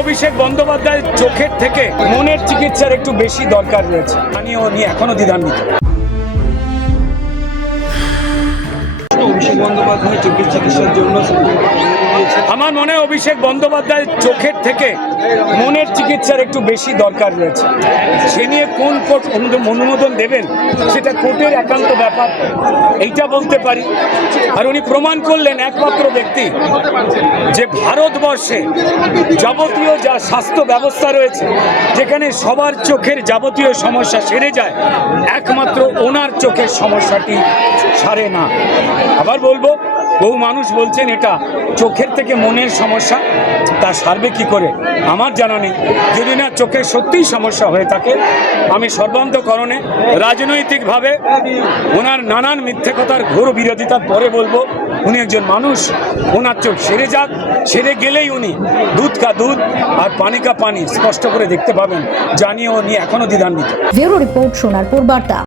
অভিষেক বন্দ্যোপাধ্যায়ের চোখের থেকে মনের চিকিৎসার একটু বেশি দরকার রয়েছে, আমিও নিয়ে এখনো দ্বিধান্বিত। অভিষেক বন্দ্যোপাধ্যায় চোখের চিকিৎসার জন্য আমার মনে হয় অভিষেক বন্দ্যোপাধ্যায়ের চোখের থেকে মনের চিকিৎসার একটু বেশি দরকার রয়েছে। সে নিয়ে কোন কোর্ট অনুমোদন দেবেন সেটা কোর্টের একান্ত ব্যাপার, এইটা বলতে পারি। আর উনি প্রমাণ করলেন একমাত্র ব্যক্তি যে ভারতবর্ষে যাবতীয় যা স্বাস্থ্য ব্যবস্থা রয়েছে, যেখানে সবার চোখের যাবতীয় সমস্যা সেরে যায়, একমাত্র ওনার চোখের সমস্যাটি সারে না। আবার বলবো, বহু মানুষ বলছেন এটা চোখের থেকে মনের সমস্যা, তা সারবে কি করে আমার জানা নেই। যদি না চোখের সত্যিই সমস্যা হয়ে থাকে, আমি সর্বান্তকরণে রাজনৈতিকভাবে ওনার নানান মিথ্যে কথার ঘোর বিরোধিতার পরে বলবো, উনি একজন মানুষ, ওনার চোখ সেরে যাক, সেরে গেলেই উনি দুধ কা দুধ আর পানি কা পানি স্পষ্ট করে দেখতে পাবেন। জানিয়ে ও নিয়ে এখনো দ্বিধান্বিত। ব্যুরো রিপোর্ট, সোনারপুর বার্তা।